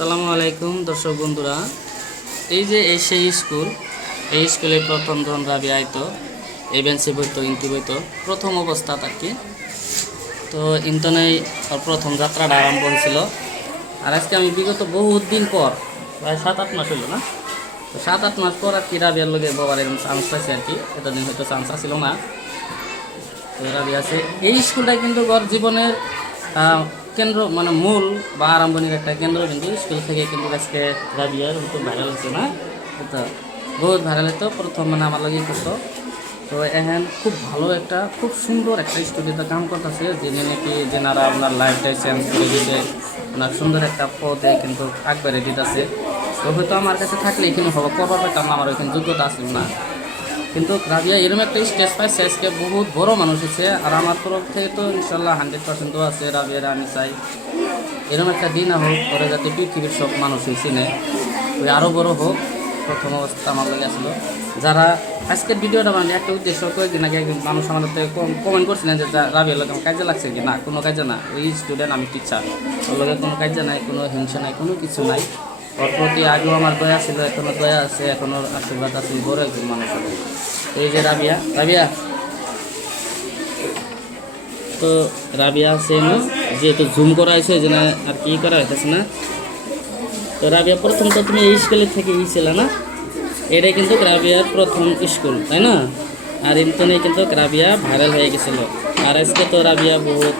আসসালামু আলাইকুম দর্শক বন্ধুরা, এই যে সেই স্কুল, এই স্কুলে প্রথম যখন রাবিয়া আইতো, এভেন্সি বইতো, ইন্টি বইতো, প্রথম অবস্থা আর কি। তো ইন্টনেই প্রথম যাত্রাটা আরম্ভ হয়েছিল। আর আজকে আমি বিগত বহুত দিন পর, প্রায় 7-8 মাস হইল না, তো 7-8 মাস পর আর কি রাবিয়ার লগে বাবার এরকম চান্স পাইছে আর কি। এতদিন হয়তো চান্স ছিল না। তো রাবিয়া আছে এই স্কুলটা কিন্তু ওর জীবনের কেন্দ্র, মানে মূল বা আরম্ভণির একটা কেন্দ্র। কিন্তু স্কুল থেকে কিন্তু আজকে রাবিয়ার হয়তো ভাইরাল হচ্ছে না, তো বহুত ভাইরাল হতো। প্রথম মানে আমার লাগেই করতো। তো এখন খুব ভালো একটা, খুব সুন্দর একটা স্টুডিওতে কাম করতেছে, যিনি নাকি যেনারা আপনার লাইফটাই চেঞ্জ করে দিতে, ওনার সুন্দর একটা পদে কিন্তু একবারে দিতেছে। তো হয়তো আমার কাছে থাকলে এখানে হবো করবার পাইতাম না, আমার ওইখানে যোগ্যতা আসছিল না। কিন্তু রাবিয়া এরকম একটা স্টেজ পাইছে, আজকে বহুত বড় মানুষ হচ্ছে। আর আমার তরফ থেকে তো ইনশাল্লাহ 100% আছে। রাবিয়ার আমি চাই এরকম একটা দিন হোক, পরে যাতে পৃথিবীর সব মানুষই চিনে, ওই আরও বড় হোক। প্রথম অবস্থা আমার লাগে আসলো যারা আজকের ভিডিওটা বানিয়ে একটা উদ্দেশ্য, কয়েকদিন আগে একজন মানুষ আমাদের থেকে কমেন্ট করছিলেন যে রাবিয়ার লোক আমার কাজে লাগছে কি না, কোনো কাজে না, ওই স্টুডেন্ট, আমি টিচার, ওর লোকের কোনো কাজে নাই, কোনো হিংসা নাই, কোনো কিছু নাই। ওর প্রতি আগেও আমার দয়া ছিল, এখনও দয়া আছে, এখনও আশীর্বাদ আছে, বড় একজন মানুষ হবে। এই যে রাবিয়া, রাবিয়া তো রাবিয়া আছে না, যেহেতু জুম করা হয়েছে ওই জন্য আর কি করা হইতেছে না। তো রাবিয়া প্রথম তো তুমি এই স্কুলে থেকে ছিল না, এটাই কিন্তু রাবিয়ার প্রথম স্কুল, তাই না? আর ইন্টনে কিন্তু রাবিয়া ভাইরাল হয়ে গেছিল। আর আজকে তো রাবিয়া বহুত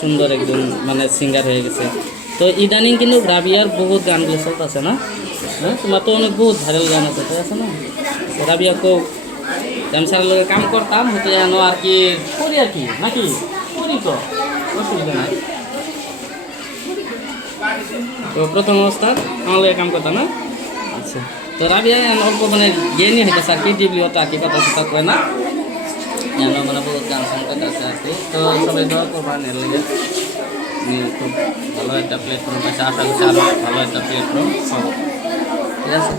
সুন্দর একজন মানে সিঙ্গার হয়ে গেছে। তো ইদানিং কিন্তু রাবিয়ার বহুত গানগুলো চলতেছে না? হ্যাঁ, তোমার তো অনেক বহুত ভাইরাল গান আছে, তাই আছে না? রাবিয়া কো আমি স্যারের লোকের কাম করতাম, হতে যেন আর কি করি আর কি, নাকি করি, তো অসুবিধা নাই। তো প্রথম অবস্থা আমার লোকের কাম করতাম না। আচ্ছা, তো রাবিয়া অল্প মানে জ্ঞানী হইতেছে আর কি, ডিবিও তো আর কি কথা সেটা করে না, যেন মানে বহুত গান সংকট আছে আর কি। তো সবাই দোয়া করবেন এর লেগে, খুব ভালো একটা প্ল্যাটফর্ম পাইছে, আশা করছি আরও ভালো একটা প্ল্যাটফর্ম হবে। ঠিক আছে।